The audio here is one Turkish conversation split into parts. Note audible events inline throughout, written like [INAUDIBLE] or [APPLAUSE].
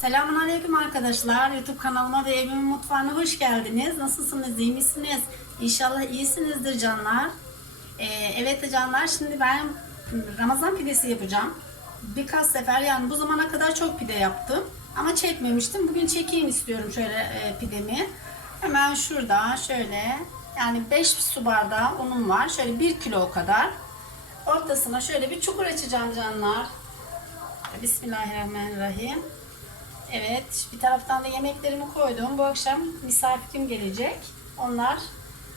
Selamun Aleyküm arkadaşlar. YouTube kanalıma ve evimin mutfağına hoş geldiniz. Nasılsınız? iyi misiniz? İnşallah iyisinizdir canlar. Ee, evet canlar şimdi ben Ramazan pidesi yapacağım. Birkaç sefer yani bu zamana kadar çok pide yaptım. Ama çekmemiştim. Bugün çekeyim istiyorum şöyle e, pidemi. Hemen şurada şöyle yani 5 su bardağı unum var. Şöyle 1 kilo kadar. Ortasına şöyle bir çukur açacağım canlar. Bismillahirrahmanirrahim. Evet, bir taraftan da yemeklerimi koydum. Bu akşam misafirim gelecek. Onlar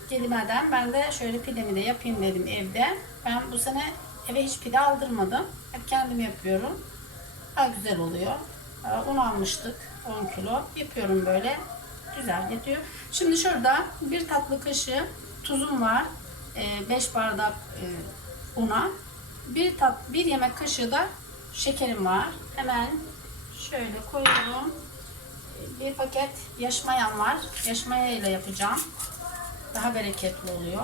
gelmeden ben de şöyle pidemi de yapayım dedim evde. Ben bu sene eve hiç pide aldırmadım. Hep kendim yapıyorum. Daha güzel oluyor. Ee, Un almıştık 10 kilo. Yapıyorum böyle. Güzel gidiyor. Şimdi şurada bir tatlı kaşığı tuzum var. 5 bardak e, una. Bir tat bir yemek kaşığı da şekerim var. Hemen şöyle koyuyorum. Bir paket yaş mayam var. Yaş maya ile yapacağım. Daha bereketli oluyor.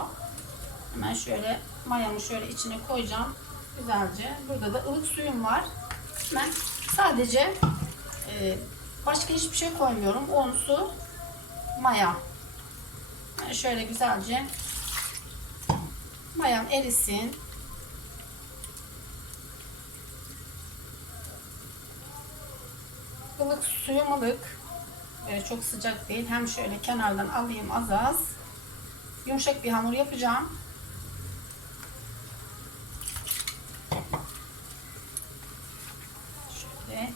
Hemen şöyle mayamı şöyle içine koyacağım. Güzelce. Burada da ılık suyum var. Ben sadece e, başka hiçbir şey koymuyorum. Un, su, maya. Yani şöyle güzelce mayam erisin. Ilık suyum ılık. Böyle çok sıcak değil. Hem şöyle kenardan alayım az az. Yumuşak bir hamur yapacağım. Şöyle.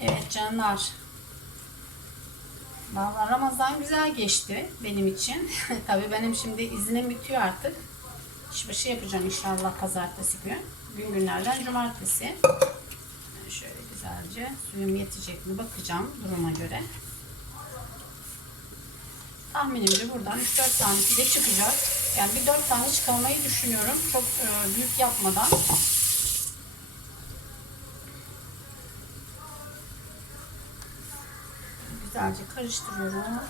Evet canlar. Vallahi Ramazan güzel geçti benim için. [LAUGHS] Tabii benim şimdi iznim bitiyor artık. İşbaşı yapacağım inşallah pazartesi gün. Gün günlerden cumartesi. Yani şöyle güzelce suyum yetecek mi bakacağım duruma göre. Tahminimce buradan 3-4 tane pide çıkacak. Yani bir 4 tane çıkarmayı düşünüyorum. Çok e, büyük yapmadan. Güzelce karıştırıyorum.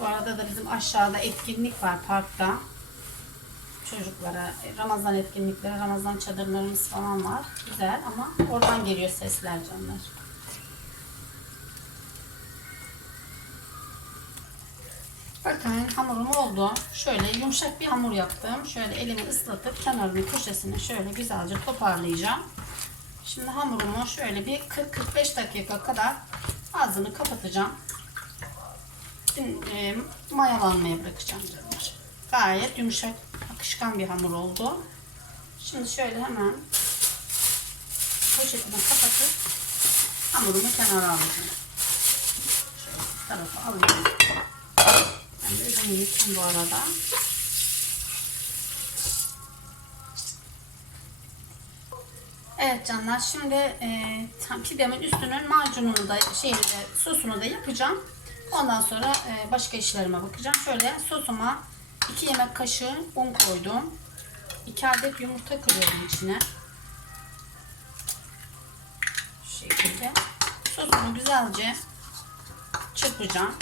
Bu arada da bizim aşağıda etkinlik var parkta. Çocuklara Ramazan etkinlikleri, Ramazan çadırlarımız falan var. Güzel ama oradan geliyor sesler canlar. Bakın hamurum oldu. Şöyle yumuşak bir hamur yaptım. Şöyle elimi ıslatıp kenarını köşesine şöyle güzelce toparlayacağım. Şimdi hamurumu şöyle bir 40-45 dakika kadar ağzını kapatacağım e, mayalanmaya bırakacağım canlar. Gayet yumuşak, akışkan bir hamur oldu. Şimdi şöyle hemen poşetimi kapatıp hamurumu kenara alacağım. Şöyle tarafa alıyorum. Ben de ürünü bu arada. Evet canlar şimdi e, pidemin üstünün macununu da şeyini de sosunu da yapacağım. Ondan sonra e, başka işlerime bakacağım. Şöyle sosuma 2 yemek kaşığı un koydum. 2 adet yumurta kırıyorum içine. Şu şekilde. Sosumu güzelce çırpacağım.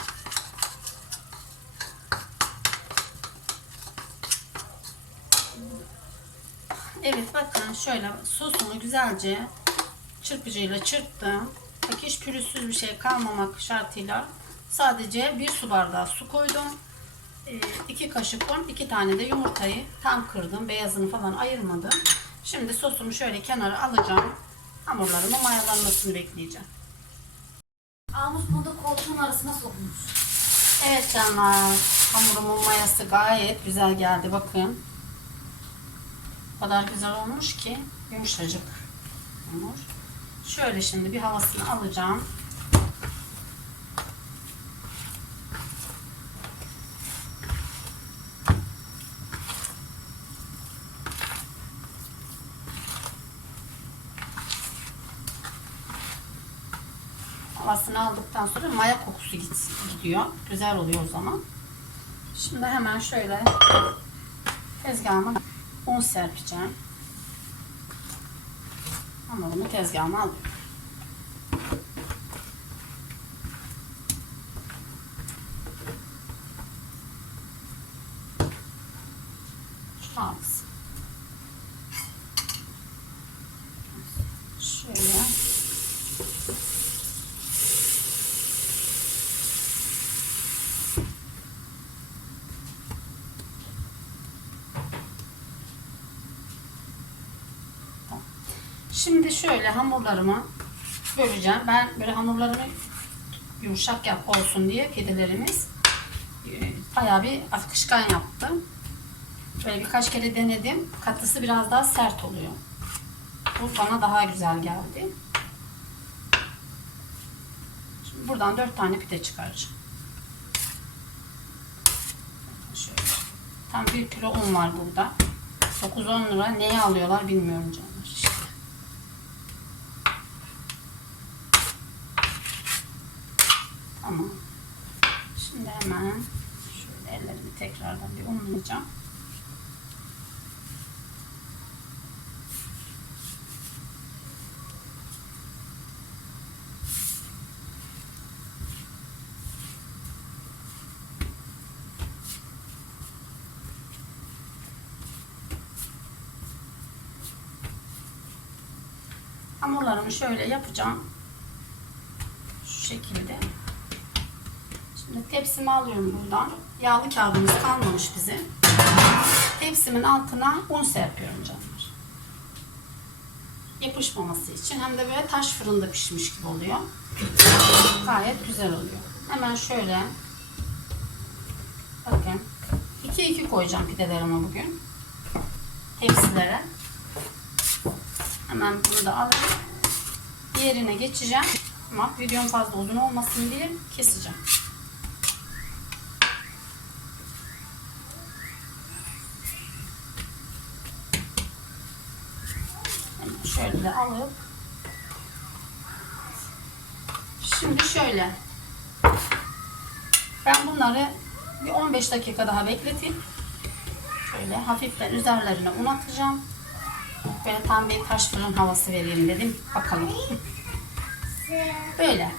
Evet bakın şöyle sosumu güzelce çırpıcıyla çırptım. Bak pürüzsüz bir şey kalmamak şartıyla Sadece bir su bardağı su koydum. 2 ee, kaşık un, 2 tane de yumurtayı tam kırdım. Beyazını falan ayırmadım. Şimdi sosumu şöyle kenara alacağım. Hamurlarımın mayalanmasını bekleyeceğim. Almış bunu da koltuğun arasına sokmuş. Evet canlar. Hamurumun mayası gayet güzel geldi. Bakın. O kadar güzel olmuş ki yumuşacık hamur. Şöyle şimdi bir havasını alacağım. Havasını aldıktan sonra maya kokusu gidiyor. Güzel oluyor o zaman. Şimdi hemen şöyle tezgahıma un serpeceğim. Hamurumu tezgahıma alıyorum. Ağız. Şöyle. Tamam. Şimdi şöyle hamurlarımı böleceğim. Ben böyle hamurlarımı yumuşak yap olsun diye kedilerimiz e, bayağı bir akışkan yaptım. Böyle birkaç kere denedim. Katısı biraz daha sert oluyor. Bu bana daha güzel geldi. Şimdi buradan 4 tane pide çıkaracağım. Şöyle. Tam 1 kilo un var burada. 9-10 lira neye alıyorlar bilmiyorum canlar Tamam. Şimdi hemen şöyle ellerimi tekrardan bir unlayacağım. Hamurlarımı şöyle yapacağım. Şu şekilde. Şimdi tepsimi alıyorum buradan. Yağlı kağıdımız kalmamış bize. Tepsimin altına un serpiyorum canlar. Yapışmaması için hem de böyle taş fırında pişmiş gibi oluyor. Gayet güzel oluyor. Hemen şöyle bakın 2-2 koyacağım pidelerimi bugün. Tepsilere. Hemen bunu da alıp diğerine geçeceğim. Ama videom fazla uzun olmasın diye keseceğim. Hemen Şöyle alıp Şimdi şöyle ben bunları bir 15 dakika daha bekleteyim. Şöyle hafiften üzerlerine un atacağım. Böyle tam bir taş fırın havası vereyim dedim. Bakalım. Böyle.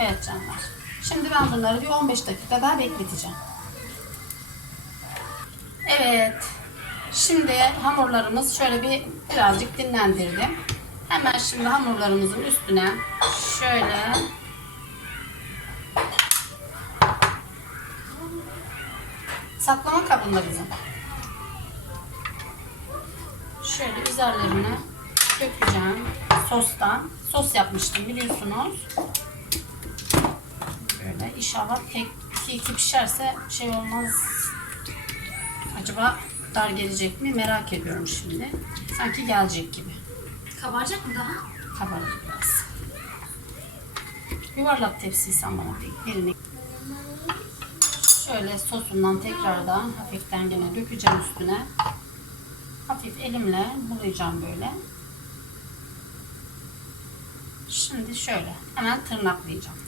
Evet canlar. Şimdi ben bunları bir 15 dakika daha bekleteceğim. Evet. Şimdi hamurlarımız şöyle bir birazcık dinlendirdim. Hemen şimdi hamurlarımızın üstüne şöyle saklama kabında bizim. Şöyle üzerlerine dökeceğim sostan. Sos yapmıştım biliyorsunuz. Böyle inşallah tek iki iki pişerse şey olmaz. Acaba dar gelecek mi merak ediyorum şimdi. Sanki gelecek gibi. Kabaracak mı daha? Kabarır biraz. Yuvarlak tepsiyi sen bana bir birini. Şöyle sosundan tekrardan hafiften gene dökeceğim üstüne. Hafif elimle bulayacağım böyle. Şimdi şöyle hemen tırnaklayacağım.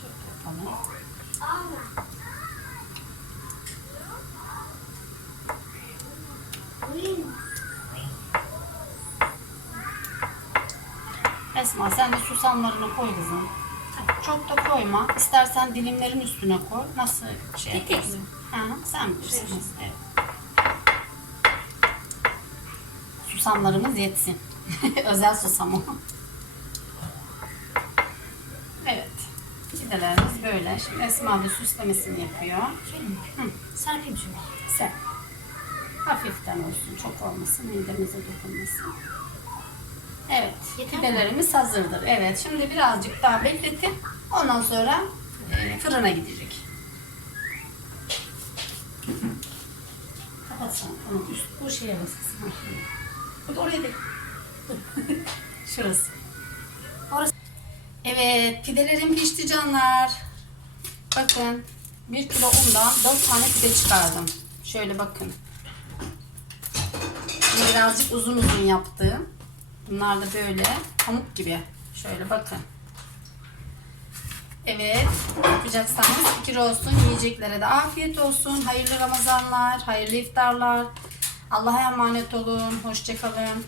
Şöyle yapalım. Esma sen de susamlarını koy kızım. Çok da koyma. İstersen dilimlerin üstüne koy. Nasıl şey Tek? Hı hı, sen bilirsin. Evet. Susamlarımız yetsin. [LAUGHS] Özel susam o. Evet. Pidelerimiz böyle. Şimdi Esma da süslemesini yapıyor. Şöyle mi? Hı. Serpeyim şöyle. Sen. Hafiften olsun. Çok olmasın. Midemize dokunmasın. Evet. Pidelerimiz hazırdır. Evet. Şimdi birazcık daha bekletin. Ondan sonra e, fırına gidecek. Kapatsana. Tamam. Bu şeye basılsın. Bak oraya değil. [LAUGHS] Şurası. Orası. Evet, pidelerim pişti canlar. Bakın, 1 kilo undan 4 tane pide çıkardım. Şöyle bakın. Birazcık uzun uzun yaptım. Bunlar da böyle pamuk gibi. Şöyle bakın. Evet, yapacaksanız fikir olsun. Yiyeceklere de afiyet olsun. Hayırlı Ramazanlar, hayırlı iftarlar. Allah'a emanet olun. Hoşçakalın.